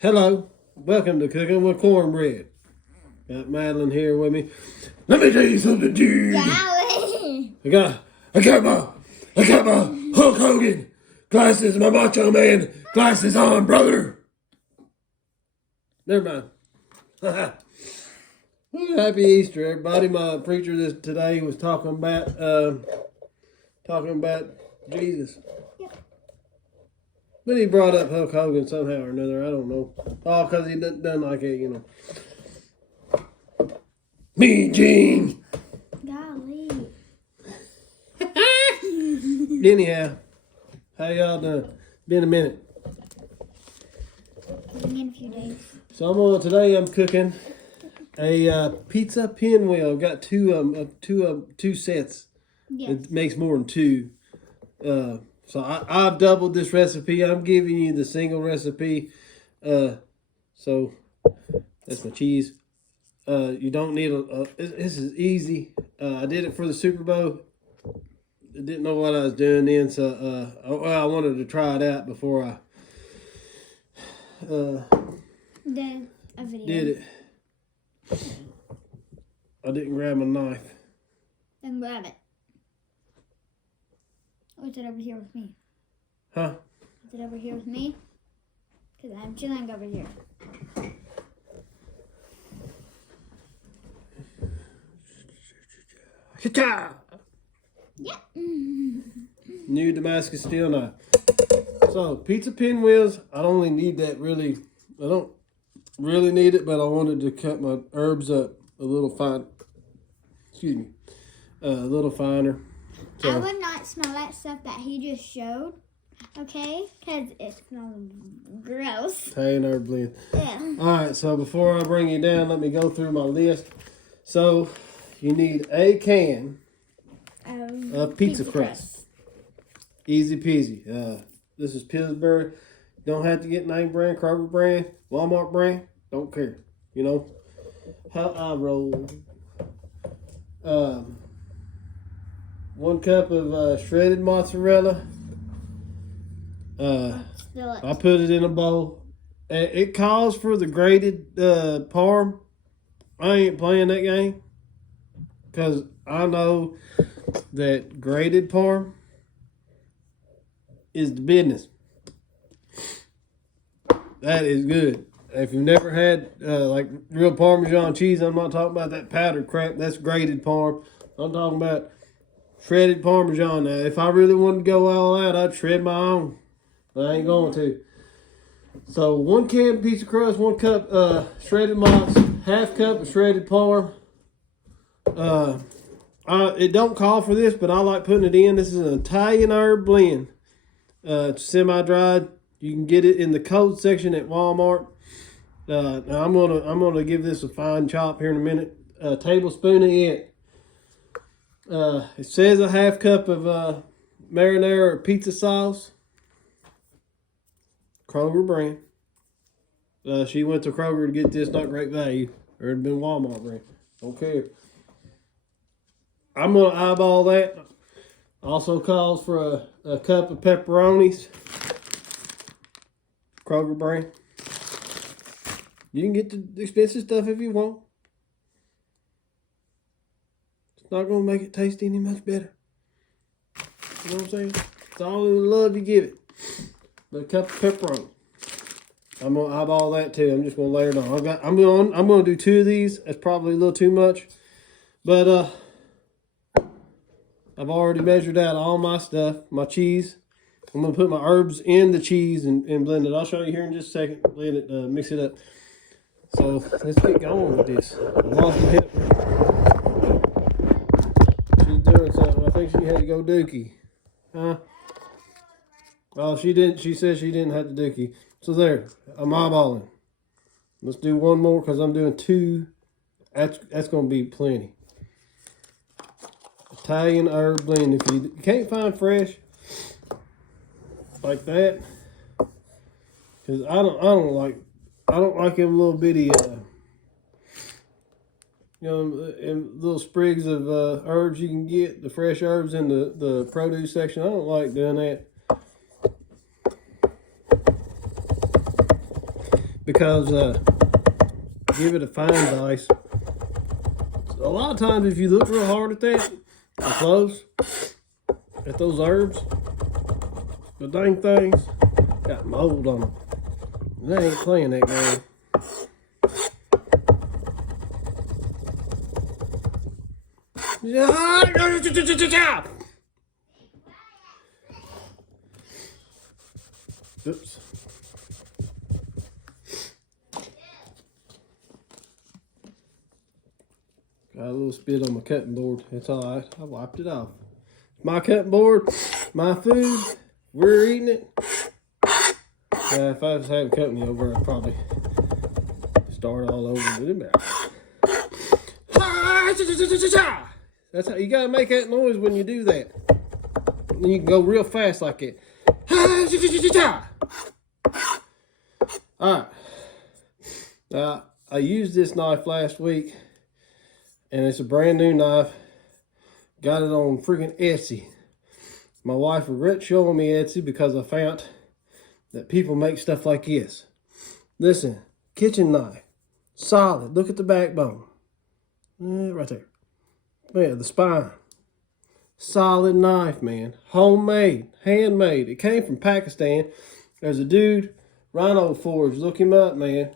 Hello, welcome to Cooking with Cornbread. Got Madeline here with me. Let me tell you something, dude. Golly. I got my Hulk Hogan glasses, my Macho Man glasses on, brother. Never mind. Happy Easter, everybody. My preacher today was talking about Jesus. Yep. But he brought up Hulk Hogan somehow or another. I don't know. Oh, because he doesn't like it, you know. Mean Gene. Golly. Anyhow, how y'all doing? Been a minute. In a few days. So today I'm cooking a pizza pinwheel. I've got two sets. Yes. It makes more than two. So I've doubled this recipe. I'm giving you the single recipe. So that's my cheese. You don't need this is easy. I did it for the Super Bowl. I didn't know what I was doing then, so I wanted to try it out before I Then a video. did it. I didn't grab my knife. Then grab it. Or is it over here with me? Huh? Is it over here with me? Because I'm chilling over here. Ha-cha! Yep. New Damascus steel knife. So pizza pinwheels, I don't need that really. I don't really need it, but I wanted to cut my herbs up a little fine. Excuse me, a little finer. I would not smell that stuff that he just showed. Okay, because it smells gross. Italian herb blend. Yeah. All right, so before I bring you down, let me go through my list. So you need a can of pizza crust. Easy peasy. This is Pillsbury. Don't have to get name brand, Kroger brand, Walmart brand. Don't care. You know how I roll. 1 cup of shredded mozzarella. I put it in a bowl. It calls for the grated parm. I ain't playing that game because I know that grated parm is the business. That is good. If you've never had like real Parmesan cheese, I'm not talking about that powdered crap. That's grated parm. I'm talking about shredded Parmesan. Now, if I really wanted to go all out, I'd shred my own. But I ain't going to. So 1 can pizza crust, 1 cup shredded mozz, 1/2 cup of shredded parm. It don't call for this, but I like putting it in. This is an Italian herb blend. It's semi-dried. You can get it in the cold section at Walmart. Now I'm gonna give this a fine chop here in a minute. A tablespoon of it. It says a 1/2 cup of marinara or pizza sauce. Kroger brand. She went to Kroger to get this, not Great Value, or it'd been Walmart brand. Don't care. I'm gonna eyeball that. Also calls for a cup of pepperonis. Kroger brand. You can get the expensive stuff if you want. It's not gonna make it taste any much better. You know what I'm saying? It's all in the love you give it. But a cup of pepperoni. I'm gonna eyeball that too. I'm just gonna layer it on. I'm gonna do 2 of these. That's probably a little too much, but I've already measured out all my stuff, my cheese. I'm gonna put my herbs in the cheese and blend it. I'll show you here in just a second. Blend it, mix it up. So let's get going with this. I lost my hip. She's doing something. I think she had to go dookie. Huh? Oh, she didn't. She said she didn't have to dookie. So there, I'm eyeballing. Let's do 1 more because I'm doing 2. That's gonna be plenty. Italian herb blend. If you can't find fresh like that, because I don't like them little bitty and little sprigs of herbs you can get, the fresh herbs in the produce section. I don't like doing that. because give it a fine dice. A lot of times, if you look real hard at that, or close, at those herbs, the dang things got mold on them. They ain't playing that game. Oops. Got a little spit on my cutting board. It's all right. I wiped it off. My cutting board, my food. We're eating it. If I was having company over, I'd probably start all over. That's how you gotta make that noise when you do that. And you can go real fast like it. All right. I used this knife last week, and it's a brand new knife. Got it on freaking Etsy. My wife regret showing me Etsy because I found that people make stuff like this. Listen, kitchen knife, solid. Look at the backbone. Right there. Yeah, the spine. Solid knife, man. Homemade, handmade. It came from Pakistan. There's a dude, Rhino Forge. Look him up, man.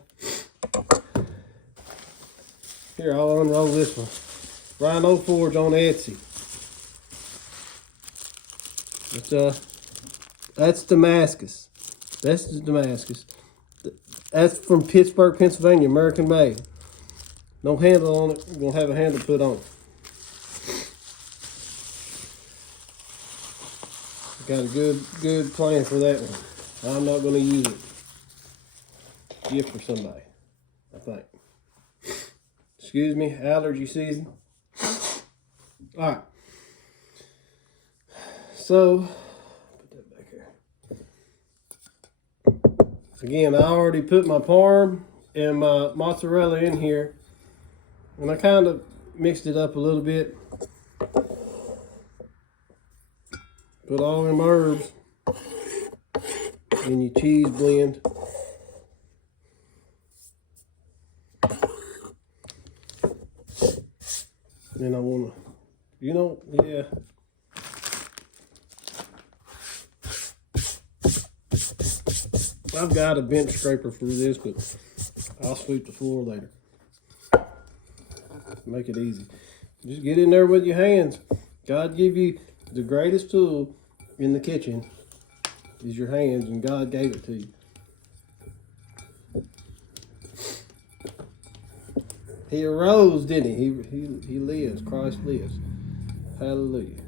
Here, I'll unroll this one. Rhino Forge on Etsy. That's Damascus. That's Damascus. That's from Pittsburgh, Pennsylvania, American made. No handle on it. We're going to have a handle put on it. Got a good plan for that one. I'm not going to use it. Gift for somebody, I think. Excuse me, allergy season. All right. So, put that back here. Again, I already put my parm and my mozzarella in here. And I kind of mixed it up a little bit. Put all them herbs in your cheese blend. And I want to, yeah. I've got a bench scraper for this, but I'll sweep the floor later. Make it easy. Just get in there with your hands. God give you the greatest tool in the kitchen is your hands, and God gave it to you. He arose, didn't he? He lives. Christ lives. Hallelujah.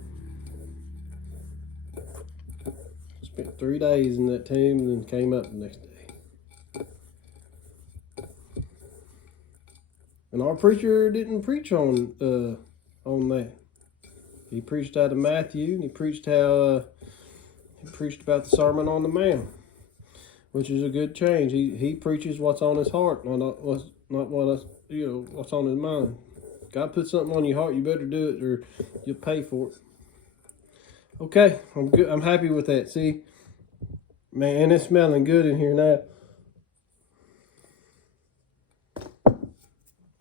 Spent 3 days in that tomb and then came up the next day. And our preacher didn't preach on that. He preached out of Matthew, and he preached about the Sermon on the Mount, which is a good change. He preaches what's on his heart, not what's on his mind. God put something on your heart, you better do it, or you'll pay for it. Okay, I'm good. I'm happy with that. See, man, it's smelling good in here now.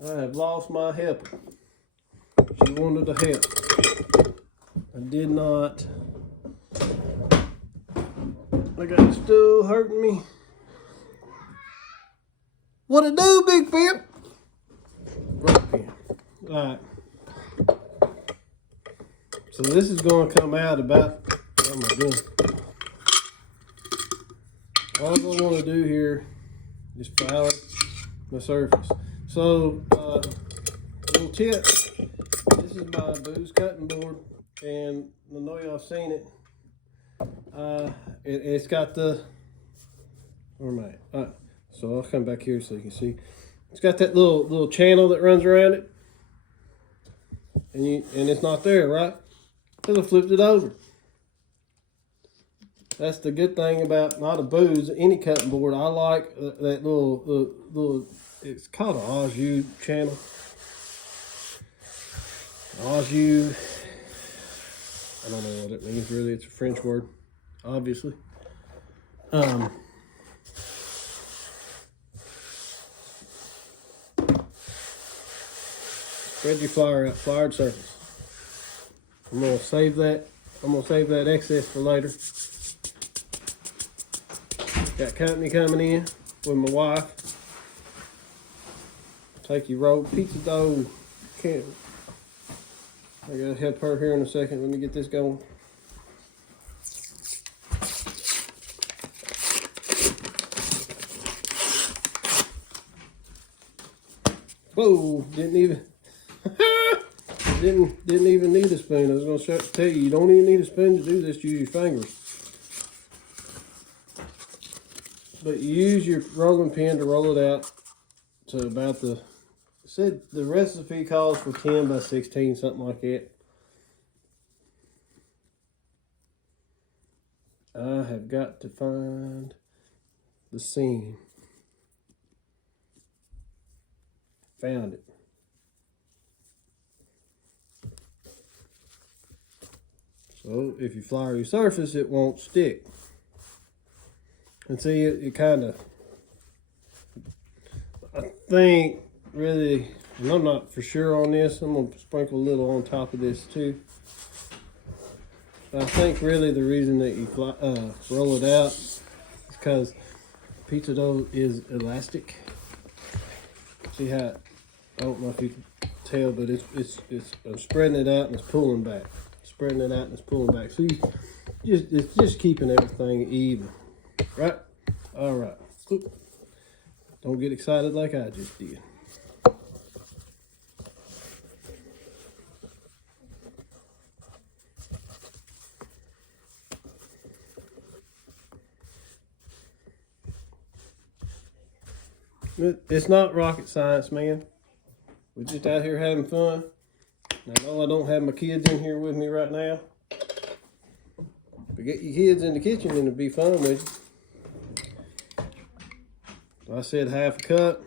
I have lost my helper. She wanted to help. I did not. I got the stool hurting me. What it do, Big Pimp? Great pen. Alright. So this is going to come out about, what am I doing? All I want to do here is flour the surface. So, little tip. This is my booze cutting board, and I know y'all seen it. It's got the, where am I? Alright, so I'll come back here so you can see. It's got that little channel that runs around it, and it's not there, right? Because I flipped it over. That's the good thing about not a booze, any cutting board. I like that little. It's called an au jus channel. Au jus. I don't know what it means really. It's a French word, obviously. Spread your flour out, floured surface. I'm gonna save that. I'm gonna save that excess for later. Got company coming in with my wife. Take your rolled pizza dough. Can't. I gotta help her here in a second. Let me get this going. Whoa! Didn't even didn't even need a spoon. I was gonna tell you, you don't even need a spoon to do this. You use your fingers. But you use your rolling pin to roll it out to about the. Said the recipe calls for 10 by 16, something like that. I have got to find the seam. Found it. So if you flour your surface, it won't stick. And see, it kind of, I think, really, and I'm not for sure on this. I'm going to sprinkle a little on top of this too. But I think really the reason that you roll it out is because pizza dough is elastic. See how, I don't know if you can tell, but I'm spreading it out and it's pulling back. Spreading it out and it's pulling back. So it's just keeping everything even. Right? All right. Oop. Don't get excited like I just did. It's not rocket science, man. We're just out here having fun. I know I don't have my kids in here with me right now. But get your kids in the kitchen and it'll be fun with you. I said half a cup.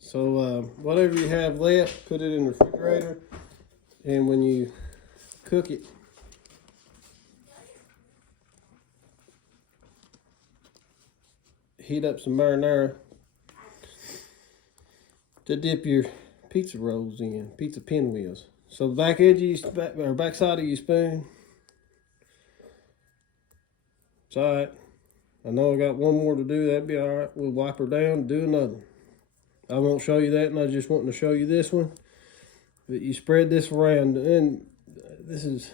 So whatever you have left, put it in the refrigerator. And when you cook it, heat up some marinara to dip your pizza rolls in, pizza pinwheels. So the back edge of your, back side of your spoon, it's all right. I know I got one more to do, that'd be all right. We'll wipe her down and do another. I won't show you that, and I just wanting to show you this one. But you spread this around, and this is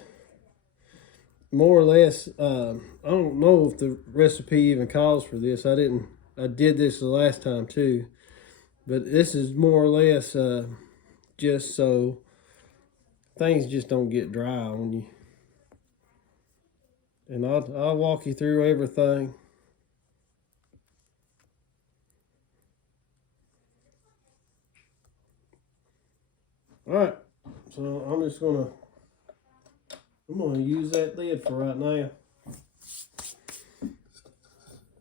more or less, I don't know if the recipe even calls for this. I did this the last time too. But this is more or less just so things just don't get dry on you. And I'll walk you through everything. All right, so I'm gonna use that lid for right now.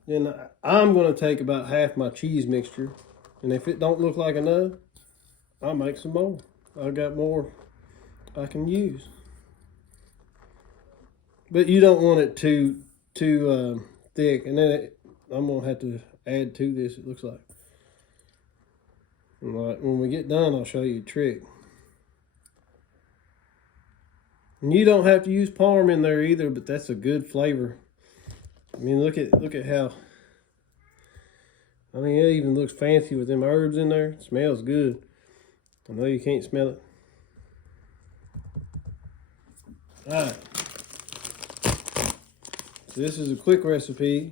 Then I'm gonna take about half my cheese mixture, and if it don't look like enough, I'll make some more. I got more I can use. But you don't want it too thick, and then I'm gonna have to add to this. It looks like. And like when we get done, I'll show you a trick. And you don't have to use parm in there either, but that's a good flavor. I mean, look at how. I mean, it even looks fancy with them herbs in there. It smells good. I know you can't smell it. All right. So this is a quick recipe.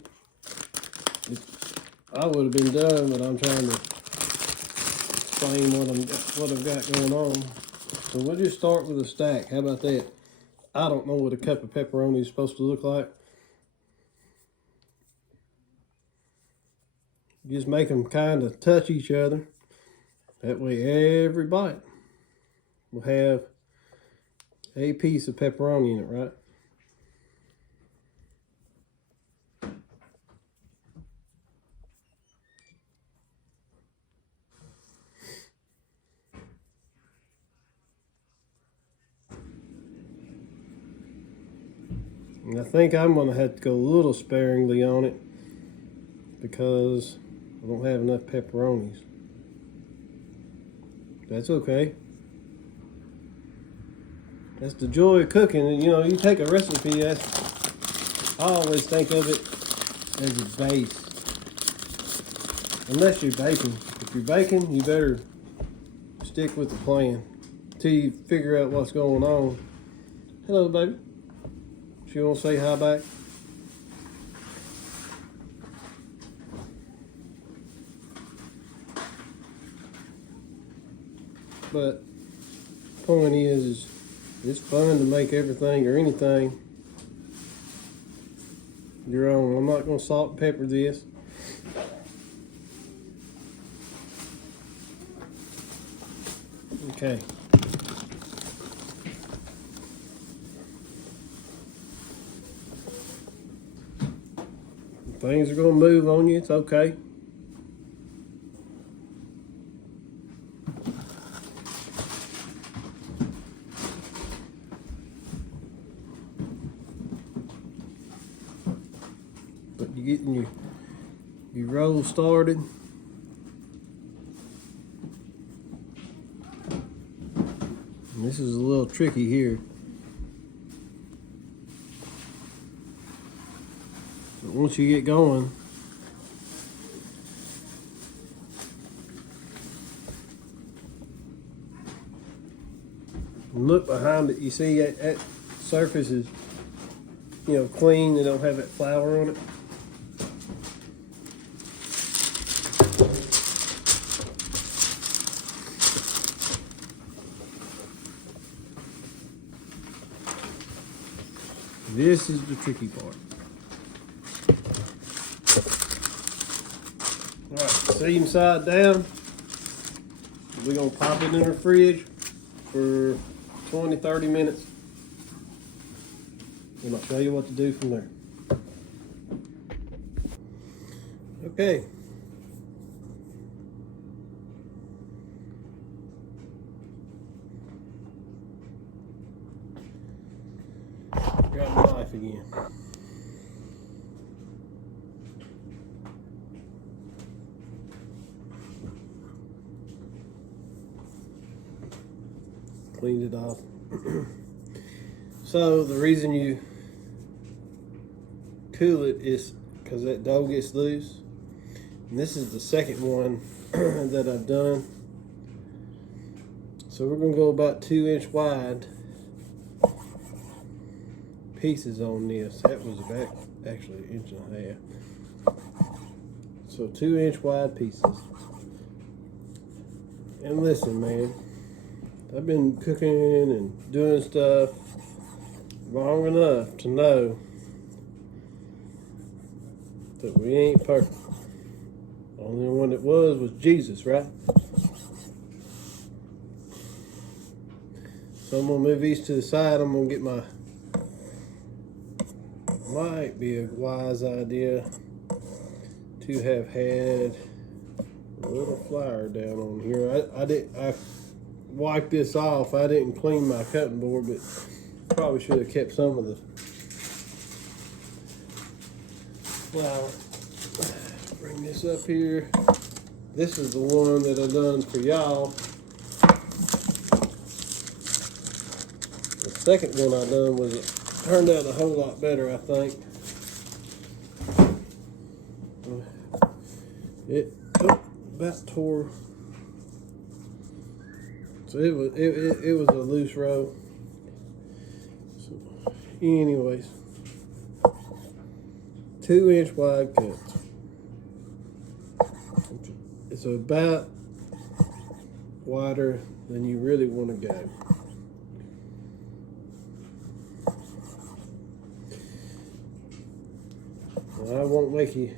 I would have been done, but I'm trying to explain what I've got going on. So we'll just start with a stack. How about that? I don't know what a cup of pepperoni is supposed to look like. Just make them kind of touch each other. That way every bite will have a piece of pepperoni in it, right? And I think I'm going to have to go a little sparingly on it because I don't have enough pepperonis. That's okay. That's the joy of cooking. And, you know, you take a recipe, I always think of it as a base. Unless you're baking. If you're baking, you better stick with the plan till you figure out what's going on. Hello, baby. She want to say hi back? But point is it's fun to make everything or anything your own. I'm not going to salt and pepper this. Okay. Things are going to move on you. It's okay. But you're getting your roll started. And this is a little tricky here. But once you get going, and look behind it, you see that surface is, you know, clean. They don't have that flour on it. This is the tricky part. All right, seam side down. We're gonna pop it in our fridge for 20, 30 minutes. And I'll show you what to do from there. Okay. Got my knife again. Cleaned it off. So the reason you cool it is because that dough gets loose. And this is the second one that I've done. So we're gonna go about 2-inch wide pieces on this. That was about actually 1.5 inches. So 2-inch wide pieces. And listen, man, I've been cooking and doing stuff long enough to know that we ain't perfect. The only one that was Jesus, right? So I'm gonna move these to the side. I'm gonna get might be a wise idea to have had a little flour down on here. I wiped this off. I didn't clean my cutting board, but probably should have kept some of the flour. Bring this up here. This is the one that I done for y'all. The second one I done turned out a whole lot better, I think. It about tore. So it was a loose roll. So anyways, 2-inch wide cuts. It's about wider than you really want to go. Well, I won't make you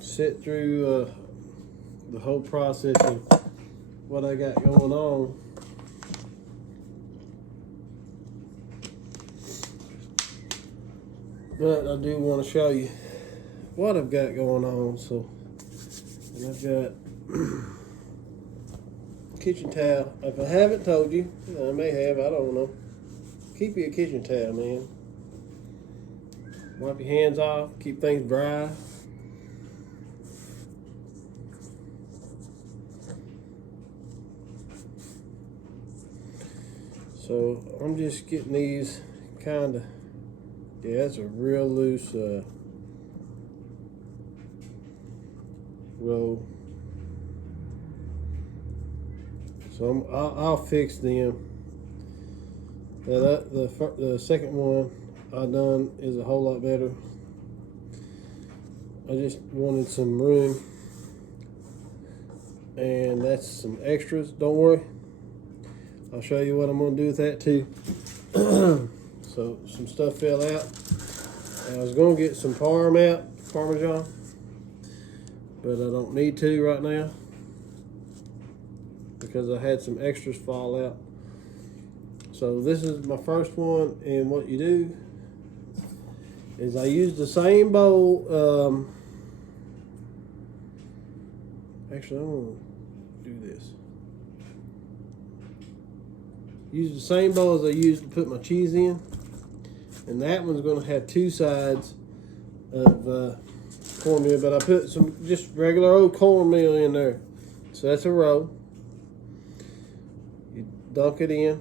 sit through the whole process of what I got going on. But I do want to show you what I've got going on. So, and I've got kitchen towel. If I haven't told you, I may have, I don't know. Keep you a kitchen towel, man. Wipe your hands off, keep things dry. So I'm just getting these kind of, yeah, it's a real loose roll. So I'll fix them. The second one I done is a whole lot better. I just wanted some room, and that's some extras. Don't worry, I'll show you what I'm gonna do with that too. So some stuff fell out. I was gonna get some Parmesan, but I don't need to right now because I had some extras fall out. So this is my first one, and what you do is I use the same bowl. Actually, I'm gonna do this. Use the same bowl as I used to put my cheese in, and that one's gonna have two sides of cornmeal, but I put some just regular old cornmeal in there. So that's a row. You dunk it in,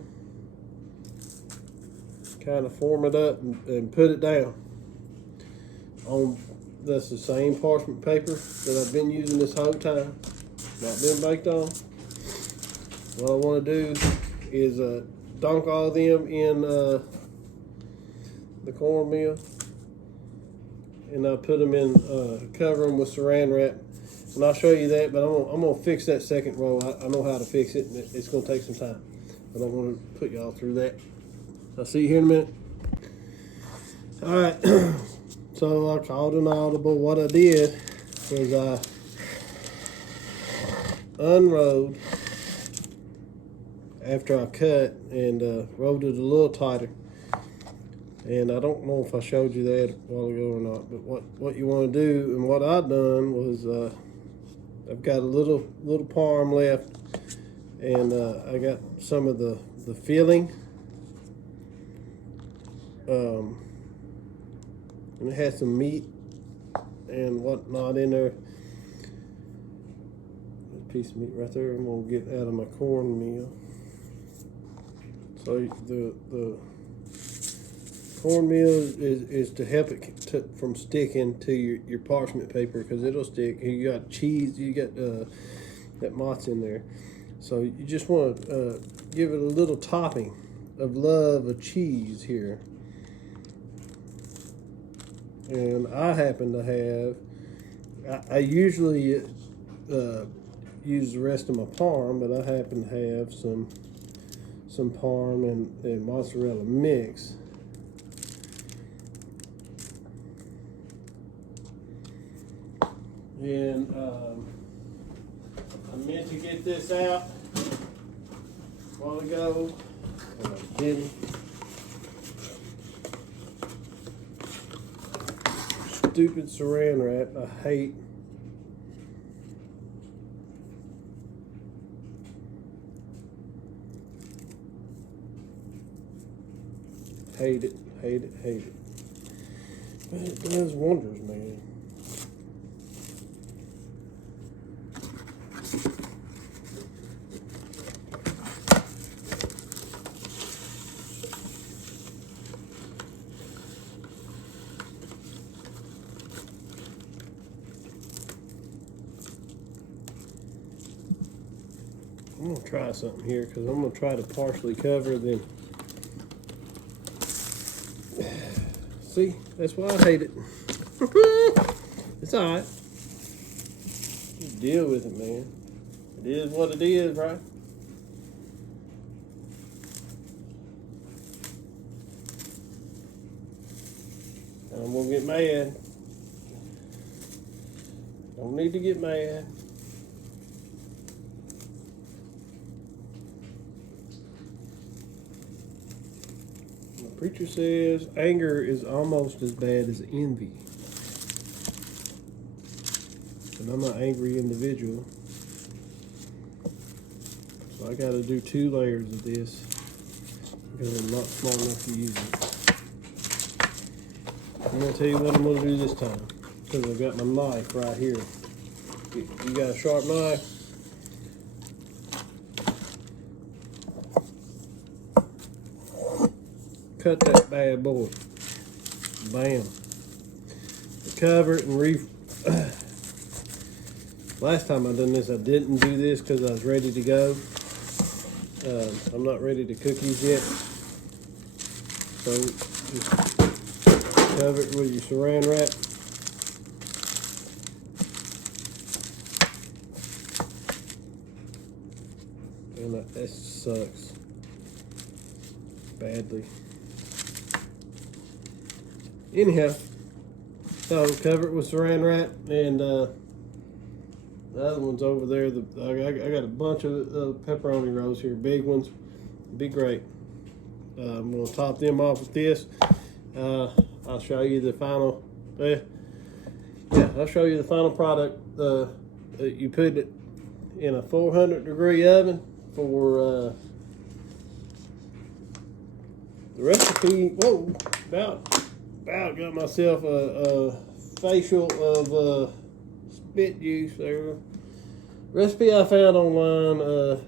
kind of form it up and put it down. That's the same parchment paper that I've been using this whole time, not been baked on. What I want to do is dunk all of them in the cornmeal, and I'll put them in, cover them with saran wrap. And I'll show you that, but I'm gonna fix that second roll. I know how to fix it, and it's gonna take some time. I don't want to put y'all through that. I'll see you here in a minute. All right. So I called an audible. What I did was I unrolled after I cut and rolled it a little tighter. And I don't know if I showed you that a while ago or not, but what you want to do, and what I done was I've got a little parm left, and I got some of the filling. And it has some meat and whatnot in there. There's a piece of meat right there. I'm gonna get out of my cornmeal. So the cornmeal is to help it from sticking to your parchment paper, because it'll stick. You got cheese, you got that mott's in there. So you just want to give it a little topping of love of cheese here. And I happen to have, I usually use the rest of my parm, but I happen to have some parm and mozzarella mix. And I meant to get this out a while ago, and I didn't. Stupid saran wrap, I hate. Hate it. But it does wonders, man. I'm gonna try something here, because I'm gonna try to partially cover them. See, that's why I hate it. It's all right. Just deal with it, man. It is what it is, right? I'm gonna get mad. Don't need to get mad. The preacher says anger is almost as bad as envy. And I'm an angry individual. So I gotta do 2 layers of this, because I'm not smart enough to use it. I'm gonna tell you what I'm gonna do this time, because I've got my knife right here. You got a sharp knife? cut that bad boy. Bam. Cover it and last time I done this, I didn't do this because I was ready to go. I'm not ready to cook these yet. So just cover it with your saran wrap. And that sucks badly. Anyhow, so cover it with saran wrap, and the other one's over there. I got a bunch of pepperoni rolls here, big ones, be great. I'm gonna top them off with this. I'll show you the final. I'll show you the final product. You put it in a 400-degree oven for the recipe. Whoa, about got myself a facial of spit juice there. Recipe I found online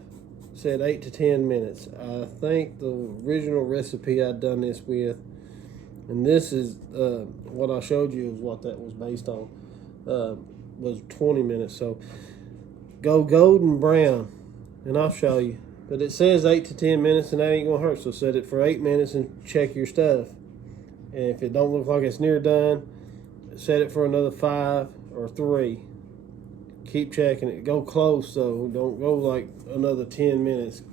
said 8 to 10 minutes. I think the original recipe I'd done this with, and this is what I showed you is what that was based on, was 20 minutes. So go golden brown, and I'll show you. But it says 8 to 10 minutes, and that ain't gonna hurt. So set it for 8 minutes and check your stuff. And if it don't look like it's near done, set it for another 5 or 3. Keep checking it. Go close though. Don't go like another 10 minutes.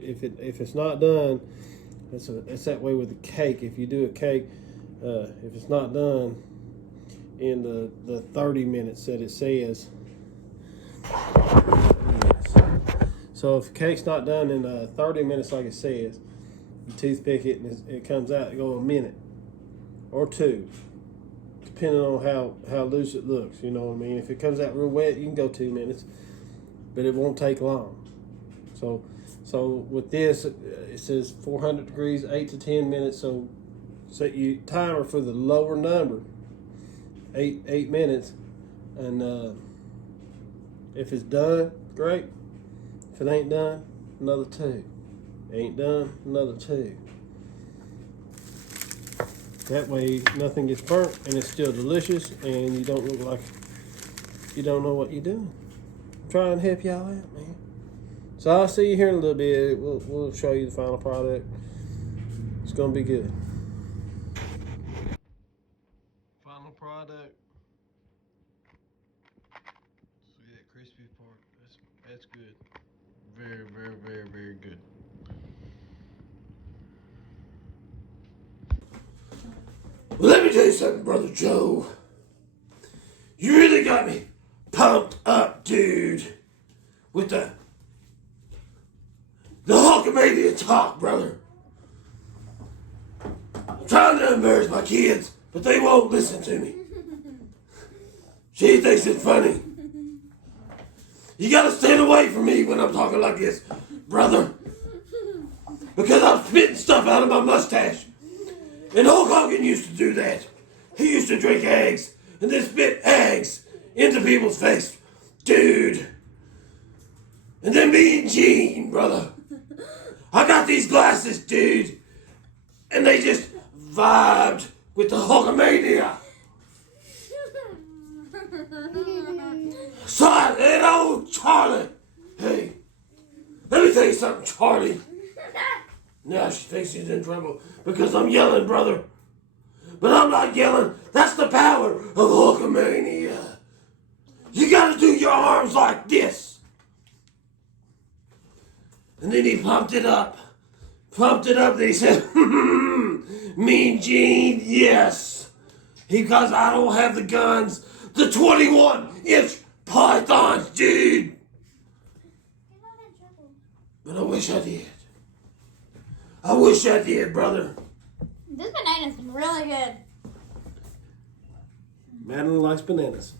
If it's not done, it's that way with the cake. If you do a cake, if it's not done in the 30 minutes that it says. So if the cake's not done in 30 minutes like it says, you toothpick it and it comes out to go a minute or 2, depending on how loose it looks. You know what I mean? If it comes out real wet, you can go 2 minutes, but it won't take long. So with this, it says 400 degrees, 8 to 10 minutes. So set your timer for the lower number, 8 minutes, and if it's done, great. If it ain't done, another 2. Ain't done, another 2. That way nothing gets burnt and it's still delicious and you don't look like you don't know what you're doing. I'm trying to help y'all out, man. So I'll see you here in a little bit. We'll show you the final product. It's gonna be good. Final product. See that crispy part? That's good. Very, very, very, very good. Well, let me tell you something, Brother Joe. You really got me pumped up, dude, with the Hulkamania talk, brother. I'm trying to embarrass my kids, but they won't listen to me. She thinks it's funny. You gotta stand away from me when I'm talking like this, brother, because I'm spitting stuff out of my mustache. And Hulk Hogan used to do that. He used to drink eggs and then spit eggs into people's face. Dude. And then me and Gene, brother. I got these glasses, dude. And they just vibed with the Hulkamania. So and old Charlie. Hey, let me tell you something, Charlie. Now she thinks she's in trouble because I'm yelling, brother. But I'm not yelling. That's the power of Hulkamania. You gotta do your arms like this. And then he pumped it up. And he said, Mean Gene, yes. Because I don't have the guns. The 21-inch pythons, dude. You're not in trouble. But I wish I did. I wish I did, brother. This banana's really good. Madeline likes bananas.